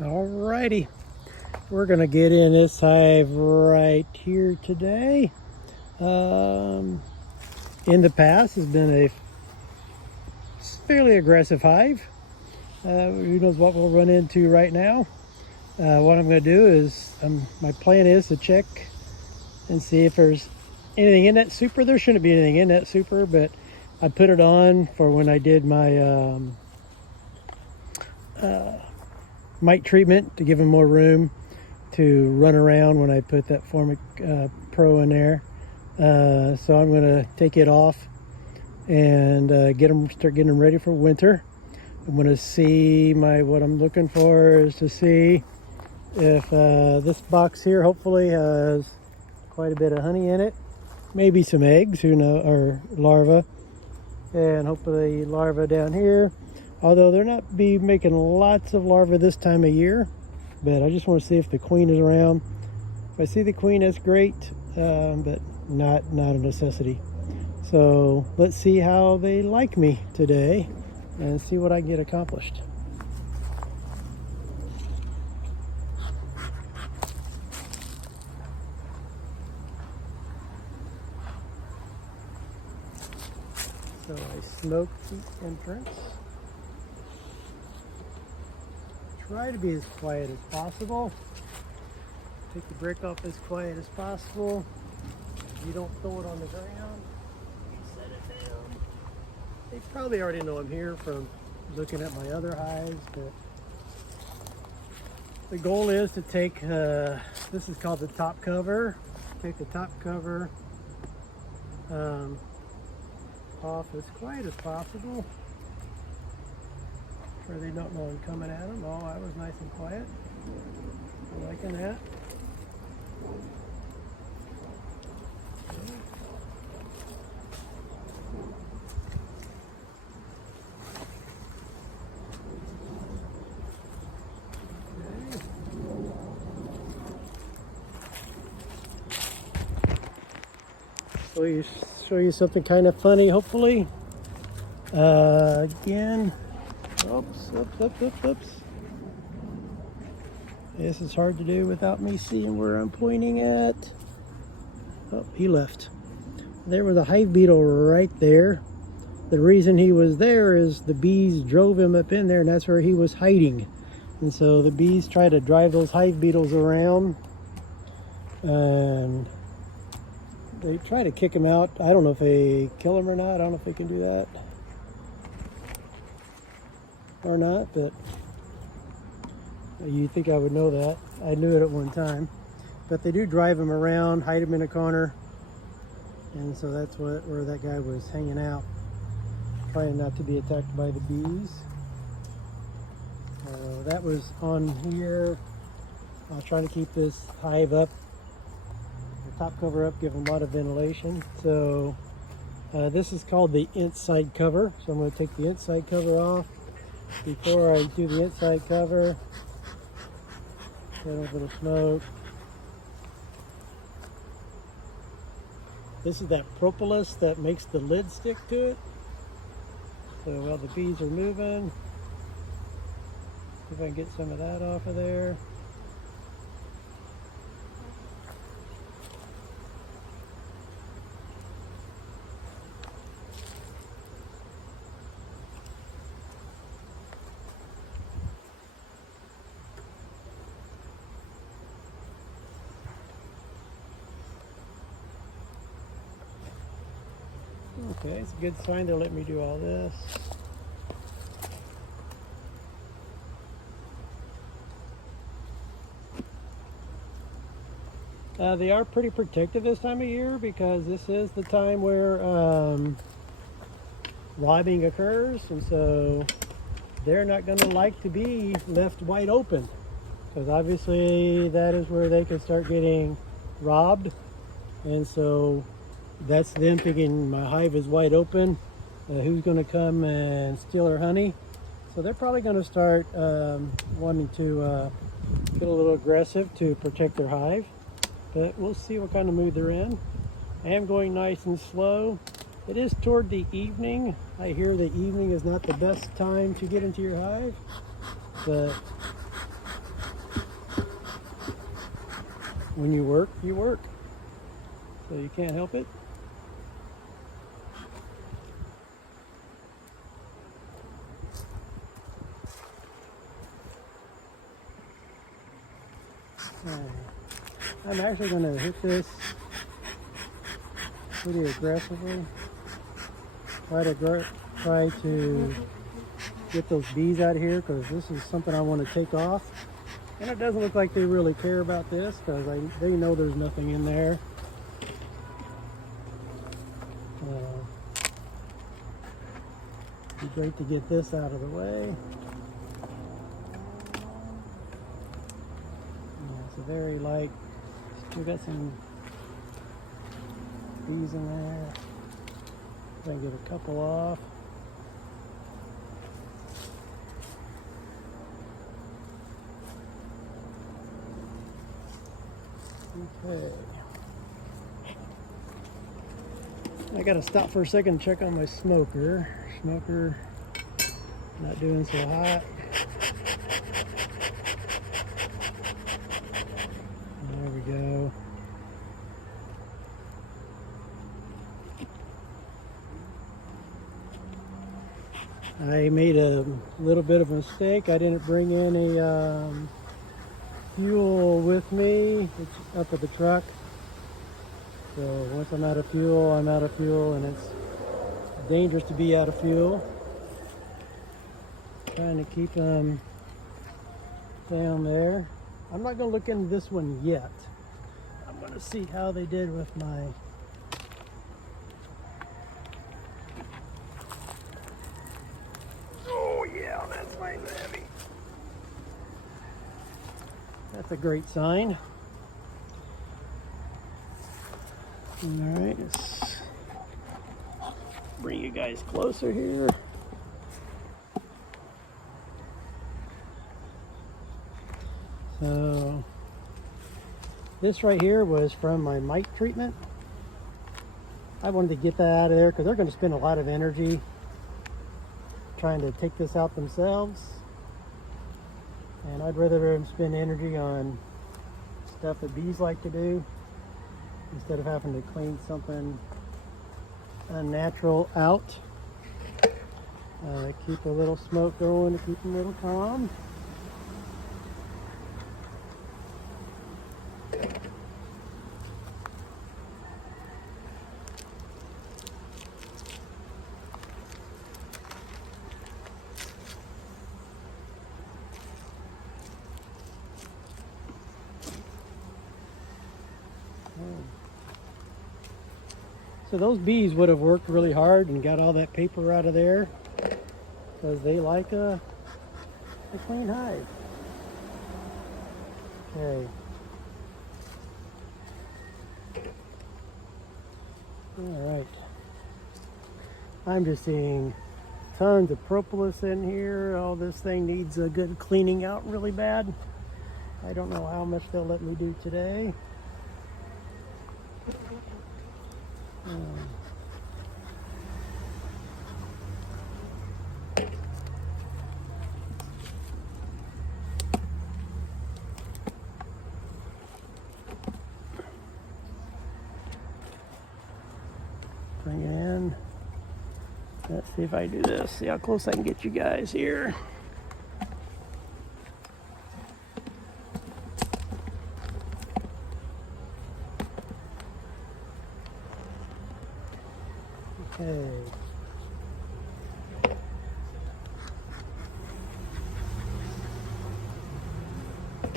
Alrighty, we're gonna get in this hive right here today. In the past has been a fairly aggressive hive. Who knows what we'll run into right now. What I'm gonna do is, my plan is to check and see if there's anything in that super. There shouldn't be anything in that super, but I put it on for when I did my mite treatment to give them more room to run around when I put that Formic Pro in there. So I'm gonna take it off and start getting them ready for winter. I'm gonna see what I'm looking for is to see if this box here hopefully has quite a bit of honey in it, maybe some eggs, who know, or larvae, and hopefully larvae down here. Although they're not be making lots of larvae this time of year, but I just want to see if the queen is around. If I see the queen, that's great, but not a necessity. So let's see how they like me today and see what I can get accomplished. So I smoked the entrance. Try to be as quiet as possible. Take the brick off as quiet as possible. You don't throw it on the ground. You set it down. They probably already know I'm here from looking at my other hives, but the goal is to take, this is called the top cover. Take the top cover off as quiet as possible. Sure they don't know I'm coming at them. Oh, that was nice and quiet. I'm liking that. Show you something kind of funny, hopefully. Again, oops. This is hard to do without me seeing where I'm pointing at. Oh, he left. There was a hive beetle right there. The reason he was there is the bees drove him up in there, and that's where he was hiding. And so the bees try to drive those hive beetles around, and they try to kick him out. I don't know if they kill him or not. I don't know if they can do that or not, but you think I would know that. I knew it at one time. But they do drive him around, hide him in a corner, and so that's where that guy was hanging out, trying not to be attacked by the bees. That was on here. I'll try to keep this hive up, the top cover up, give them a lot of ventilation. So this is called the inside cover. So I'm going to take the inside cover off. Before I do the inside cover, get a little smoke. This is that propolis that makes the lid stick to it. So while the bees are moving, see if I can get some of that off of there. Okay, it's a good sign they'll let me do all this. They are pretty protective this time of year because this is the time where lobbying occurs, and so they're not going to like to be left wide open, because obviously that is where they can start getting robbed. And so that's them thinking my hive is wide open, who's going to come and steal our honey. So they're probably going to start wanting to get a little aggressive to protect their hive, but we'll see what kind of mood they're in. I am going nice and slow. It is toward the evening. I hear the evening is not the best time to get into your hive, but when you work, you work. So you can't help it. I'm actually going to hit this pretty aggressively. Try to get those bees out of here, because this is something I want to take off. And it doesn't look like they really care about this, because they know there's nothing in there. It'd be great to get this out of the way. It's a very light. Still got some bees in there. Try and get a couple off. Okay. I gotta stop for a second and check on my smoker. Smoker not doing so hot. There we go. I made a little bit of a mistake. I didn't bring any fuel with me. It's up at the truck. So once I'm out of fuel, I'm out of fuel, and it's dangerous to be out of fuel. Trying to keep them down there. I'm not going to look into this one yet. I'm going to see how they did with my that's nice and heavy. That's a great sign. All right, let's bring you guys closer here. So this right here was from my mite treatment. I wanted to get that out of there because they're going to spend a lot of energy trying to take this out themselves, and I'd rather them spend energy on stuff that bees like to do instead of having to clean something unnatural out. Keep a little smoke going to keep them a little calm. So those bees would have worked really hard and got all that paper out of there because they like a clean hive. Okay. All right. I'm just seeing tons of propolis in here. All this thing needs a good cleaning out really bad. I don't know how much they'll let me do today. Bring it in. Let's see if I do this. See how close I can get you guys here. Okay.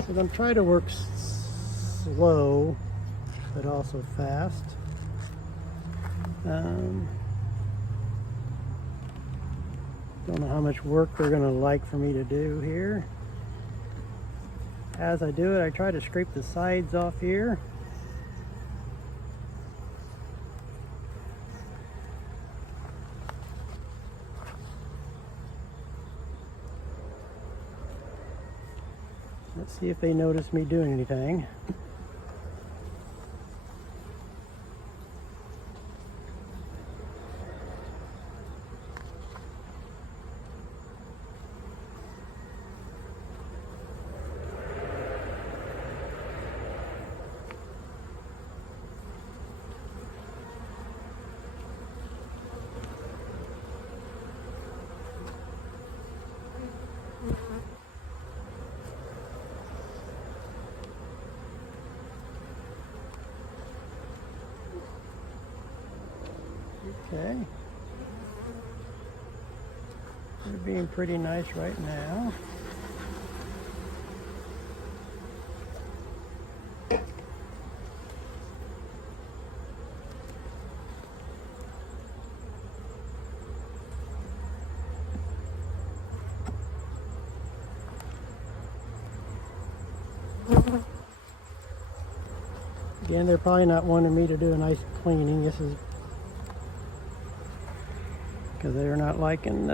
So I'm trying to work slow, but also fast. Don't know how much work they're going to like for me to do here. As I do it, I try to scrape the sides off here. Let's see if they notice me doing anything. Okay. They're being pretty nice right now. Again, they're probably not wanting me to do a nice cleaning. This is because they're not liking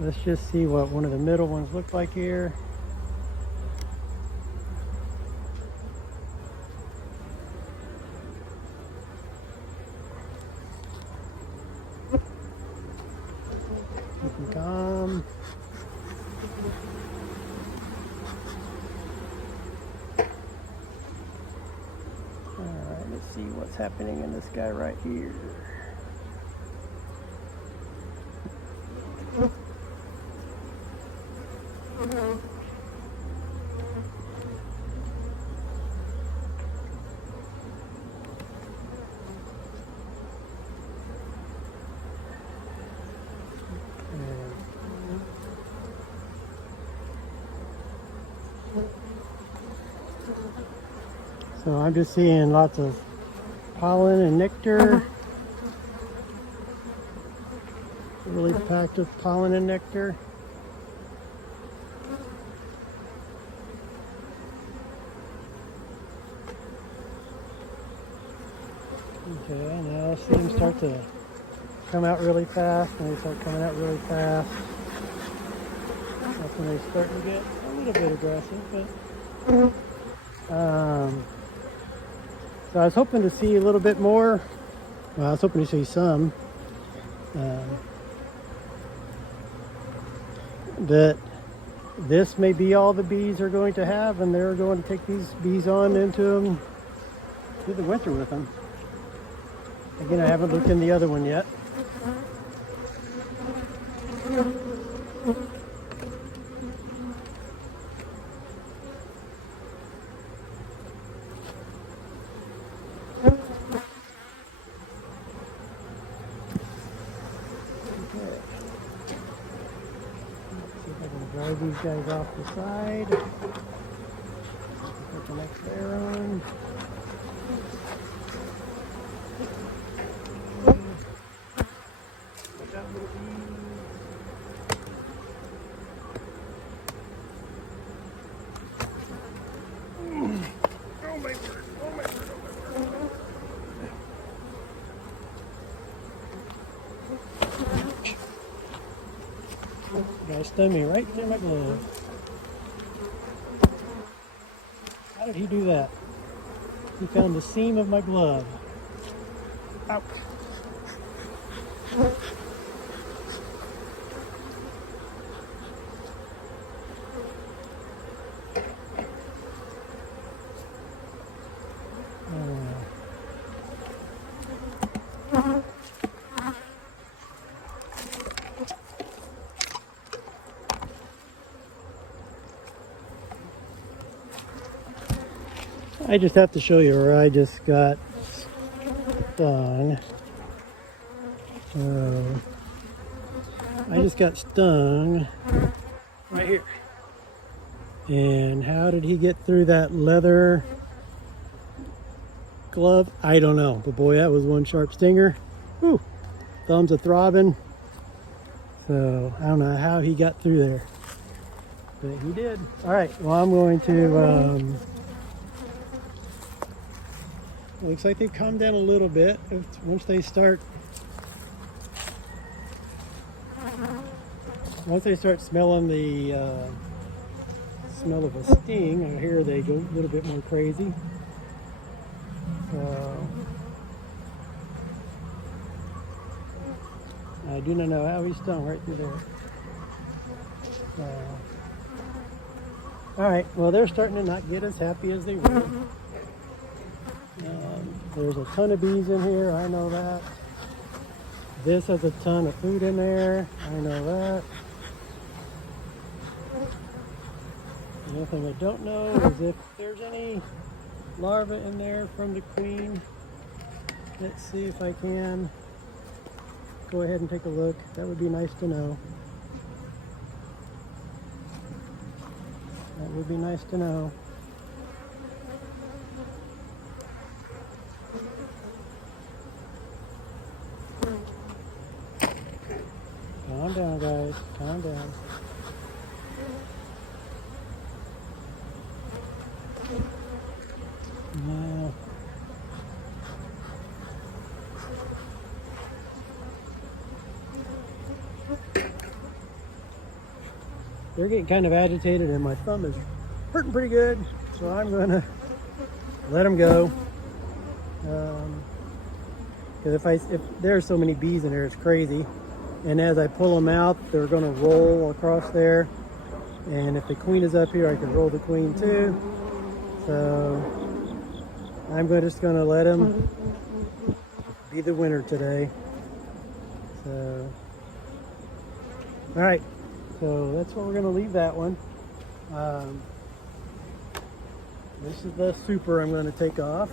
let's just see what one of the middle ones look like here. Keep them calm. Alright, let's see what's happening in this guy right here. So I'm just seeing lots of pollen and nectar. Really packed with pollen and nectar. Okay, now see them start to come out really fast, and they start coming out really fast. That's when they start to get a little bit aggressive, but so I was hoping to see a little bit more. Well, I was hoping to see some. That this may be all the bees are going to have, and they're going to take these bees on into the winter with them. Again, I haven't looked in the other one yet. Drive these guys off the side. Put the next layer on. Oh my word, oh my word, oh my word. The guy stung me right through my glove. How did he do that? He found the seam of my glove. Ouch. I just have to show you where I just got stung. So I just got stung right here. And how did he get through that leather glove? I don't know. But boy, that was one sharp stinger. Whew. Thumbs are throbbing. So I don't know how he got through there. But he did. Alright, well I'm going to looks like they've calmed down a little bit. Once they start smelling the smell of a sting, and here they go a little bit more crazy. So I do not know how he stung right through there. All right, well they're starting to not get as happy as they were. There's a ton of bees in here, I know that. This has a ton of food in there, I know that. The only thing I don't know is if there's any larvae in there from the queen. Let's see if I can go ahead and take a look. That would be nice to know. That would be nice to know. Calm down, guys. Calm down. Yeah. They're getting kind of agitated and my thumb is hurting pretty good, so I'm gonna let them go. Because if there's so many bees in there, it's crazy. And as I pull them out, they're gonna roll across there. And if the queen is up here, I can roll the queen too. So I'm just gonna let them be the winner today. So, all right. So that's where we're going to leave that one. This is the super I'm going to take off.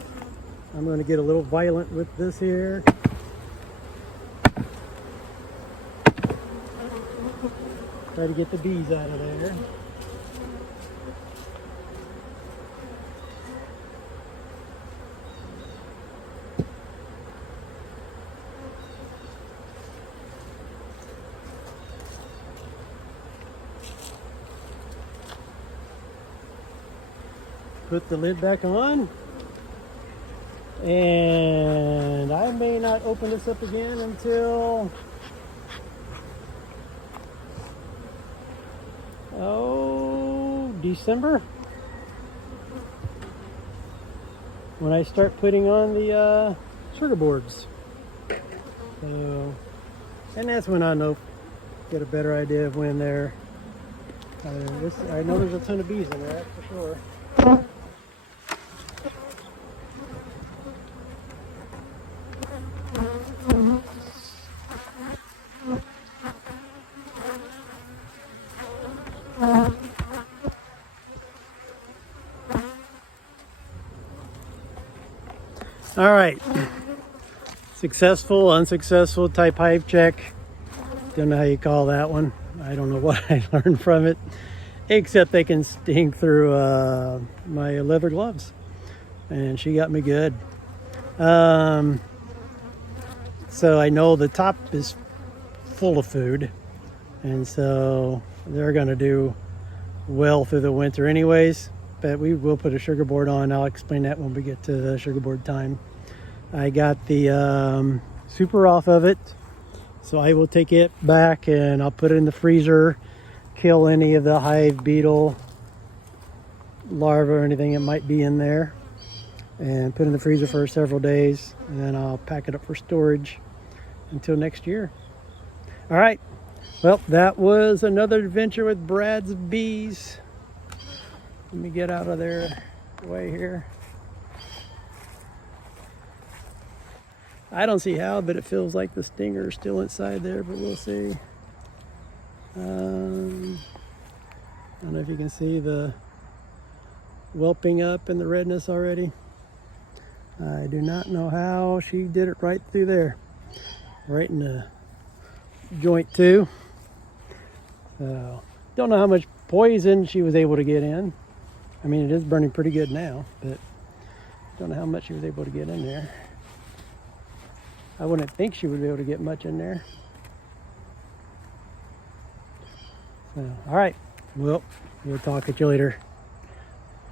I'm going to get a little violent with this here. Try to get the bees out of there. Put the lid back on, and I may not open this up again until December, when I start putting on the sugar boards. So, and that's when I get a better idea of when they're I know there's a ton of bees in there, that's for sure. All right, successful, unsuccessful type hive check. Don't know how you call that one. I don't know what I learned from it, except they can sting through my leather gloves, and she got me good. So I know the top is full of food, and so they're gonna do well through the winter anyways. But we will put a sugar board on. I'll explain that when we get to the sugar board time. I got the super off of it, so I will take it back and I'll put it in the freezer, kill any of the hive beetle larvae or anything that might be in there, and put it in the freezer for several days, and then I'll pack it up for storage until next year. All right, well, that was another adventure with Brad's bees. Let me get out of their way here. I don't see how, but it feels like the stinger is still inside there, but we'll see. I don't know if you can see the whelping up and the redness already. I do not know how she did it right through there. Right in the joint too. So, don't know how much poison she was able to get in. I mean, it is burning pretty good now, but don't know how much she was able to get in there. I wouldn't think she would be able to get much in there. So, all right, well, we'll talk at you later.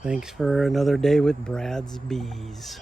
Thanks for another day with Brad's Bees.